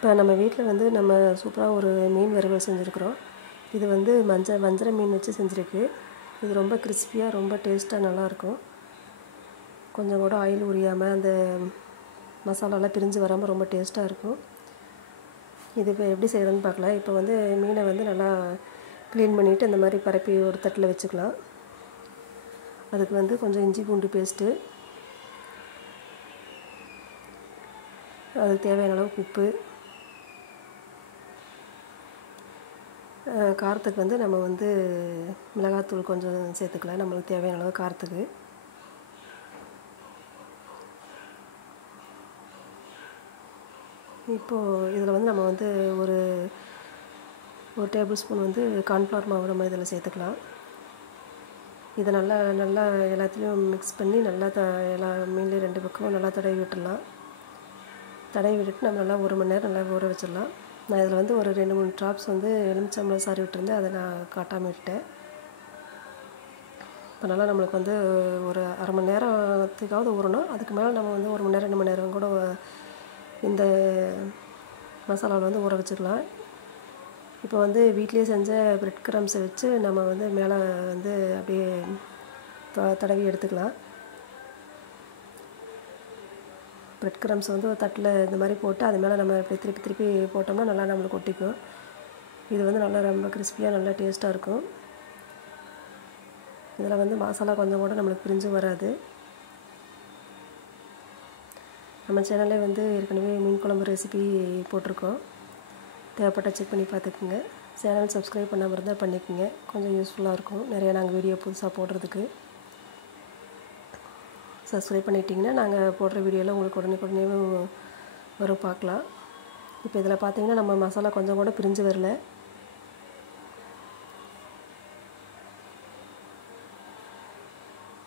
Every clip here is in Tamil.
இப்போ நம்ம வீட்டில் வந்து நம்ம சூப்பராக ஒரு மீன் வறுவல் செஞ்சுருக்குறோம். இது வந்து வஞ்சர மீன் வச்சு செஞ்சுருக்கு. இது ரொம்ப கிறிஸ்பியாக ரொம்ப டேஸ்ட்டாக நல்லாயிருக்கும். கொஞ்சம் கூட ஆயில் உரியாமல் அந்த மசாலாலாம் பிரிஞ்சு வராமல் ரொம்ப டேஸ்ட்டாக இருக்கும். இது இப்போ எப்படி செய்கிறதுன்னு பார்க்கலாம். இப்போ வந்து மீனை வந்து நல்லா க்ளீன் பண்ணிவிட்டு இந்த மாதிரி பரப்பி ஒரு தட்டில் வச்சுக்கலாம். அதுக்கு வந்து கொஞ்சம் இஞ்சி பூண்டு பேஸ்ட்டு, அதுக்கு தேவையான அளவுக்கு உப்பு, காரத்துக்கு வந்து நம்ம வந்து மிளகாத்தூள் கொஞ்சம் சேர்த்துக்கலாம் நம்மளுக்கு தேவையான அளவு காரத்துக்கு. இப்போது இதில் வந்து நம்ம வந்து ஒரு டேபிள் ஸ்பூன் வந்து கார்ன்ஃப்ளவர் மாவு நம்ம இதில் சேர்த்துக்கலாம். இதை நல்லா எல்லாத்துலேயும் மிக்ஸ் பண்ணி நல்லா எல்லா மீன்லேயும் 2 பக்கமும் நல்லா தடவி விட்டுடலாம். தடவி விட்டுட்டு நம்ம நல்லா 1 மணி நேரம் நல்லா ஊற வச்சிடலாம். நான் இதில் வந்து ஒரு 2-3 ட்ராப்ஸ் வந்து எலுமிச்சம்பழம் சாறு விட்டுருந்தேன், அதை நான் காட்டாமல் விட்டேன். இப்போ நல்லா நம்மளுக்கு வந்து ஒரு அரை மணி நேரத்துக்காவது ஊறணும். அதுக்கு மேலே நம்ம வந்து 1 மணி நேரம் 2 மணி நேரம் கூட இந்த மசாலாவில் வந்து ஊற வச்சுக்கலாம். இப்போ வந்து வீட்டிலேயே செஞ்ச பிரெட் கிரம்ஸை வச்சு நம்ம வந்து மேலே வந்து அப்படியே தடவி எடுத்துக்கலாம். பிரெட் கிரம்ஸ் வந்து ஒரு தட்டில் இந்த மாதிரி போட்டு அது மேலே நம்ம இப்படி திருப்பி போட்டோம்னா நல்லா நம்மளுக்கு ஒட்டிக்கும். இது வந்து நல்லா ரொம்ப கிறிஸ்பியாக நல்லா டேஸ்ட்டாக இருக்கும். இதில் வந்து மசாலா கொஞ்சம் கூட நம்மளுக்கு பிரிஞ்சு வராது. நம்ம சேனல்லே வந்து ஏற்கனவே மீன் குழம்பு ரெசிபி போட்டிருக்கோம். தேவைப்பட்ட செக் பண்ணி பார்த்துக்குங்க. சேனல் சப்ஸ்கிரைப் பண்ணாமல் இருந்தால் பண்ணிக்கோங்க. கொஞ்சம் யூஸ்ஃபுல்லாக இருக்கும். நிறையா நாங்கள் வீடியோ புதுசாக போடுறதுக்கு. சப்ஸ்கிரைப் பண்ணிட்டிங்கன்னா நாங்கள் போடுற வீடியோவில் உங்களுக்கு உடனே வரும் பார்க்கலாம். இப்போ இதில் பார்த்தீங்கன்னா நம்ம மசாலா கொஞ்சம் கூட பிரிஞ்சு வரல.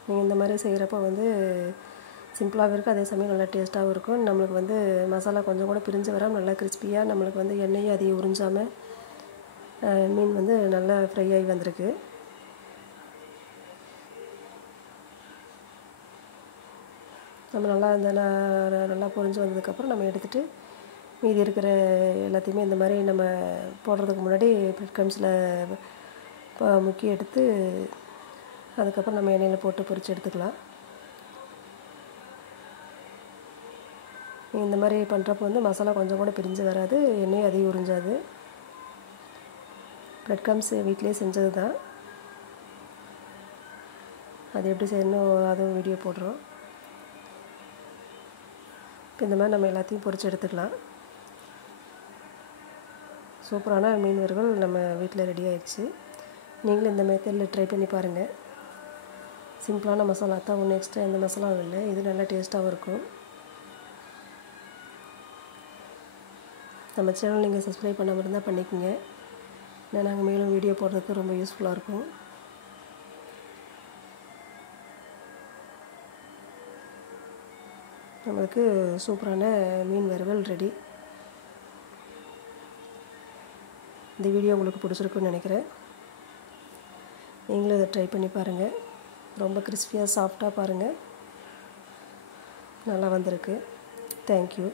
நீங்கள் இந்த மாதிரி செய்கிறப்போ வந்து சிம்பிளாகவும் இருக்கும், அதே சமயம் நல்லா டேஸ்ட்டாகவும் இருக்கும். நம்மளுக்கு வந்து மசாலா கொஞ்சம் கூட பிரிஞ்சு வராமல் நல்லா கிறிஸ்பியாக நம்மளுக்கு வந்து எண்ணெயும் அதிகம் உறிஞ்சாமல் மீன் வந்து நல்லா ஃப்ரை ஆகி வந்திருக்கு. நம்ம நல்லா பொரிஞ்சு வந்ததுக்கப்புறம் நம்ம எடுத்துகிட்டு மீதி இருக்கிற எல்லாத்தையுமே இந்த மாதிரி நம்ம போடுறதுக்கு முன்னாடி பிரெட் கிரம்ஸில் முக்கி எடுத்து அதுக்கப்புறம் நம்ம எண்ணெயில் போட்டு பொரித்து எடுத்துக்கலாம். இந்த மாதிரி பண்ணுறப்போ வந்து மசாலா கொஞ்சம் கூட பிரிஞ்சு வராது, எண்ணெயும் அதிகம் உறிஞ்சாது. பிரெட் கிரம்ஸ் வீட்டிலே செஞ்சது தான். அது எப்படி செய்யணும் அதுவும் வீடியோ போடுறோம். இப்போ இந்த மாதிரி நம்ம எல்லாத்தையும் பொரித்து எடுத்துக்கலாம். சூப்பரான மீன் வறுவல் நம்ம வீட்டில் ரெடி ஆயிடுச்சு. நீங்களும் இந்த மெத்தடில் ட்ரை பண்ணி பாருங்கள். சிம்பிளான மசாலா தான், ஒன்றும் எக்ஸ்ட்ரா எந்த மசாலாவும் இல்லை. இது நல்லா டேஸ்ட்டாகவும் இருக்கும். நம்ம சேனல் நீங்கள் சப்ஸ்கிரைப் பண்ணாமல் இருந்தால் பண்ணிக்கோங்க. ஏன்னா நாங்கள் மேலும் வீடியோ போடுறதுக்கு ரொம்ப யூஸ்ஃபுல்லாக இருக்கும். நம்மளுக்கு சூப்பரான மீன் வறுவல் ரெடி. இந்த வீடியோ உங்களுக்கு பிடிச்சிருக்குன்னு நினைக்கிறேன். நீங்களும் இதை ட்ரை பண்ணி பாருங்கள். ரொம்ப கிறிஸ்பியாக சாஃப்டாக பாருங்கள், நல்லா வந்திருக்கு. தேங்க்யூ.